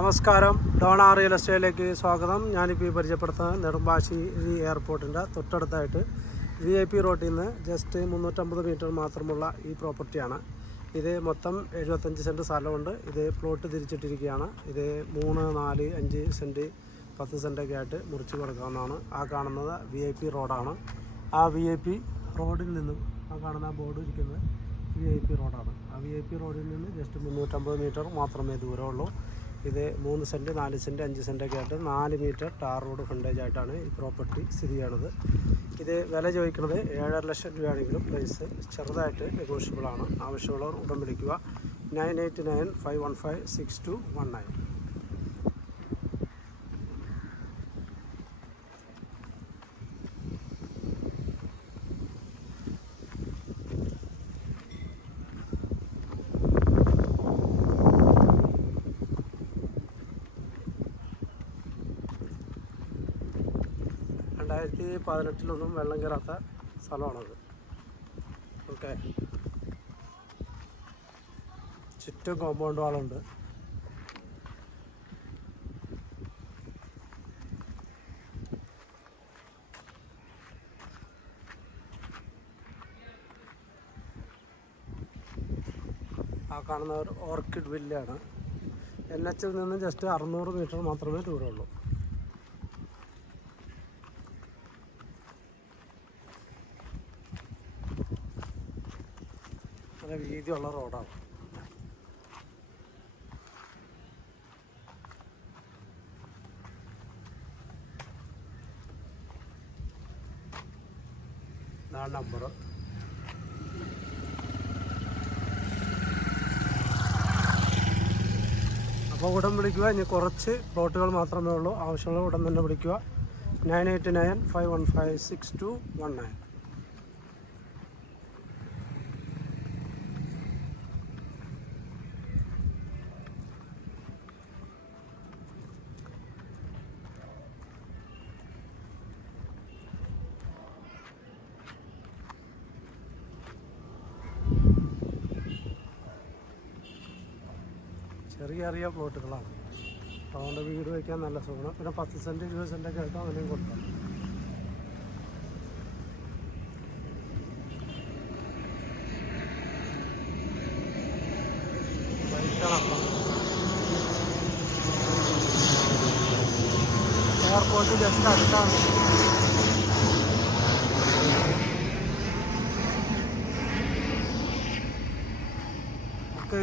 നമസ്കാരം, Donna real എസ്റ്റേറ്റിലേക്ക് സ്വാഗതം. ഞാനിപ്പോൾ ഈ പരിചയപ്പെടുത്തുന്നത് നെടുമ്പാശ്ശേരി എയർപോർട്ടിൻ്റെ തൊട്ടടുത്തായിട്ട് VIP റോഡിൽ നിന്ന് ജസ്റ്റ് 350 മീറ്റർ മാത്രമുള്ള ഈ പ്രോപ്പർട്ടിയാണ്. ഇത് മൊത്തം 75 സെൻറ്റ് സ്ഥലമുണ്ട്. ഇത് പ്ലോട്ട് തിരിച്ചിട്ടിരിക്കുകയാണ്. ഇത് 3, 4, 5 സെൻറ്റ് 10 സെൻറ്റൊക്കെ ആയിട്ട് മുറിച്ച് കൊടുക്കാവുന്നതാണ്. ആ കാണുന്നത് VIP റോഡാണ്. ആ VIP റോഡിൽ നിന്നും ആ കാണുന്ന ബോർഡ് ഇരിക്കുന്നത് VIP റോഡാണ്. ആ VIP റോഡിൽ നിന്ന് ജസ്റ്റ് 350 മീറ്റർ മാത്രമേ ദൂരമുള്ളൂ. ഇത് 3 സെൻറ്റ് 4 സെൻറ്റ് 5 സെൻറ്റൊക്കെ ആയിട്ട് 4 മീറ്റർ ടാർ റോഡ് ഫ്രണ്ടേജ് ആയിട്ടാണ് ഈ പ്രോപ്പർട്ടി സ്ഥിതി ചെയ്യണത്. ഇത് വില ചോദിക്കുന്നത് 7.5 ലക്ഷം രൂപയാണെങ്കിലും പ്രൈസ് ചെറുതായിട്ട് നെഗോഷ്യബിളാണ്. ആവശ്യമുള്ളവർ ഉടൻ വിളിക്കുക. 9895156219. രണ്ടായിരത്തി 18 വെള്ളം കയറാത്ത സ്ഥലമാണത്. ഓക്കെ, ചുറ്റും കോമ്പൗണ്ട് വാളുണ്ട്. ആ കാണുന്ന ഒരു ഓർക്കിഡ് വില്ലയാണ്. NH ൽ നിന്ന് ജസ്റ്റ് 600 മീറ്റർ മാത്രമേ ദൂരമുള്ളൂ. നല്ല വീതിയുള്ള റോഡാണ്. ഇതാണ് നമ്പർ. അപ്പോൾ ഉടൻ വിളിക്കുക. ഇനി കുറച്ച് പ്ലോട്ടുകൾ മാത്രമേ ഉള്ളൂ. ആവശ്യമുള്ള ഉടൻ തന്നെ വിളിക്കുക. 9895156219. ചെറിയ പ്ലോട്ടുകളാണ്. അതുകൊണ്ട് വീട് വയ്ക്കാൻ നല്ല സുഖമാണ്. പിന്നെ 10 സെൻറ്റ് 20 സെൻറ്റൊക്കെ ആയിട്ട് അങ്ങനെയും കൊടുക്കാം. എയർപോർട്ട് ജസ്റ്റ് അടുത്താണ്. ഓക്കെ.